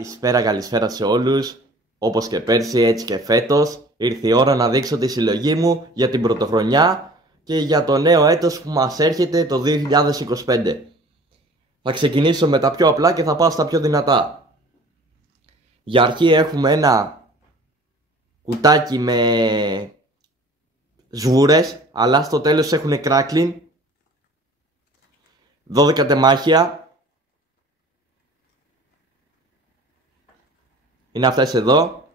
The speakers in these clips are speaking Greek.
Καλησπέρα σε όλους. Όπως και πέρσι, έτσι και φέτος, ήρθε η ώρα να δείξω τη συλλογή μου για την πρωτοχρονιά και για το νέο έτος που μας έρχεται, το 2025. Θα ξεκινήσω με τα πιο απλά και θα πάω στα πιο δυνατά. Για αρχή έχουμε ένα κουτάκι με σγούρες, αλλά στο τέλος έχουν crackling, 12 τεμάχια. Είναι αυτές εδώ.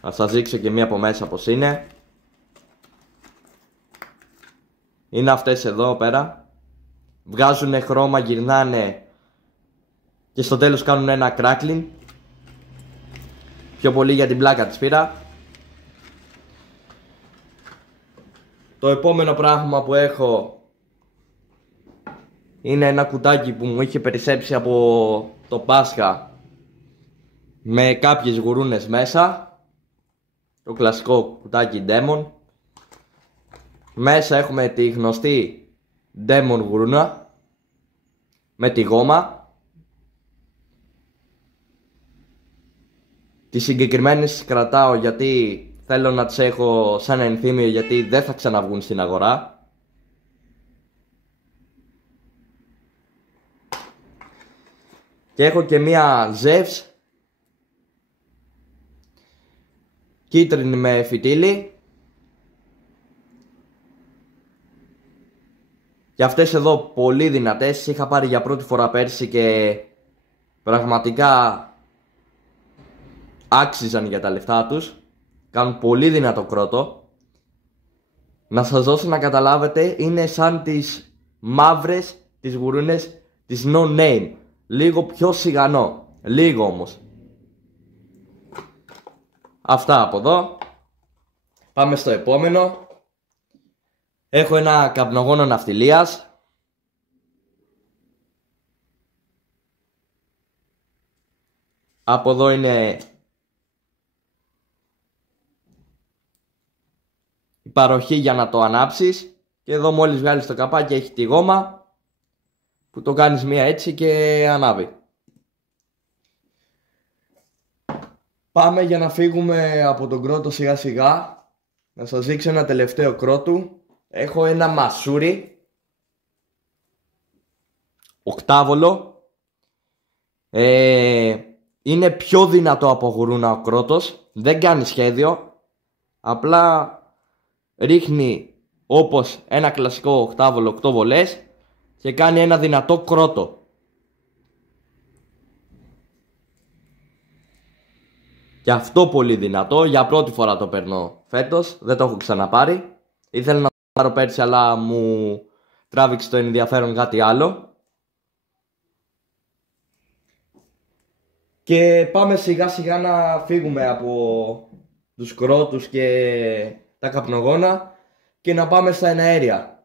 Θα σας δείξω και μία από μέσα πως είναι. Είναι αυτές εδώ πέρα. Βγάζουνε χρώμα, γυρνάνε και στο τέλος κάνουν ένα crackling. Πιο πολύ για την πλάκα της πήρα. Το επόμενο πράγμα που έχω είναι ένα κουτάκι που μου είχε περισσέψει από το Πάσχα, με κάποιες γουρούνες μέσα. Το κλασικό κουτάκι Demon. Μέσα έχουμε τη γνωστή Demon γουρούνα με τη γόμα. Τις συγκεκριμένες κρατάω γιατί θέλω να τις έχω σαν ενθύμιο, γιατί δεν θα ξαναβγούν στην αγορά. Και έχω και μία Zevs κίτρινη με φυτίλι. Και αυτές εδώ πολύ δυνατές. Είχα πάρει για πρώτη φορά πέρσι και πραγματικά άξιζαν για τα λεφτά τους. Κάνουν πολύ δυνατό κρότο. Να σας δώσω να καταλάβετε, είναι σαν τις μαύρες, τις γουρούνες της No Name. Λίγο πιο σιγανό. Λίγο όμως. Αυτά από εδώ. Πάμε στο επόμενο. Έχω ένα καπνογόνο ναυτιλίας. Από εδώ είναι η παροχή για να το ανάψεις. Και εδώ μόλις βγάλεις το καπάκι έχει τη γόμα που το κάνεις μία έτσι και ανάβει. Πάμε για να φύγουμε από τον κρότο σιγά σιγά. Να σας δείξω ένα τελευταίο κρότου. Έχω ένα μασούρι οκτάβολο. Είναι πιο δυνατό από γουρούνα ο κρότος. Δεν κάνει σχέδιο. Απλά ρίχνει όπως ένα κλασικό οκτάβολο 8 βολές και κάνει ένα δυνατό κρότο. Και αυτό πολύ δυνατό. Για πρώτη φορά το παίρνω φέτος. Δεν το έχω ξαναπάρει. Ήθελα να το πάρω πέρσι, αλλά μου τράβηξε το ενδιαφέρον κάτι άλλο. Και πάμε σιγά σιγά να φύγουμε από τους κρότους και τα καπνογόνα και να πάμε στα εναέρια.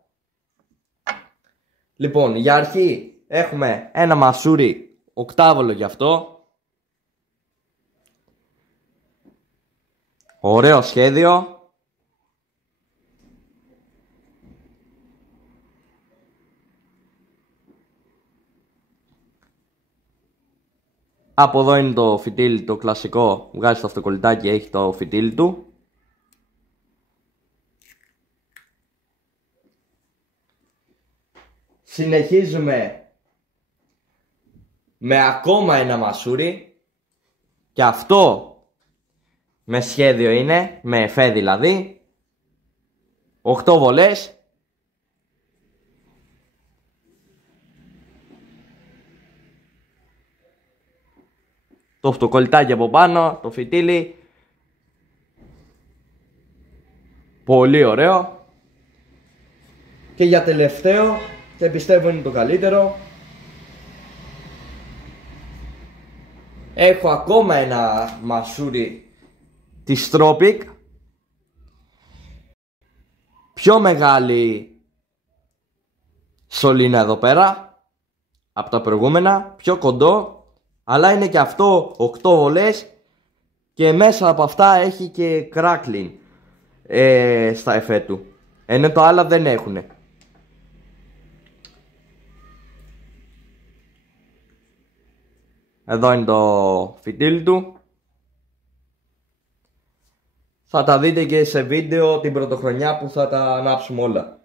Λοιπόν, για αρχή έχουμε ένα μασούρι οκτάβολο γι' αυτό. Ωραίο σχέδιο. Από εδώ είναι το φυτίλι το κλασικό. Βγάζει το αυτοκολλητάκι, έχει το φυτίλι του. Συνεχίζουμε με ακόμα ένα μασούρι. Και αυτό με σχέδιο είναι, με εφέ δηλαδή. 8 βολές. Το αυτοκολλητάκι από πάνω, το φυτίλι. Πολύ ωραίο. Και για τελευταίο, και πιστεύω είναι το καλύτερο, έχω ακόμα ένα μασούρι της Tropic. Πιο μεγάλη σωλήνα εδώ πέρα από τα προηγούμενα, πιο κοντό, αλλά είναι και αυτό 8 βολές και μέσα από αυτά έχει και crackling στα εφέ του, ενώ το άλλα δεν έχουνε. Εδώ είναι το φυτίλι του. Θα τα δείτε και σε βίντεο την πρωτοχρονιά που θα τα ανάψουμε όλα.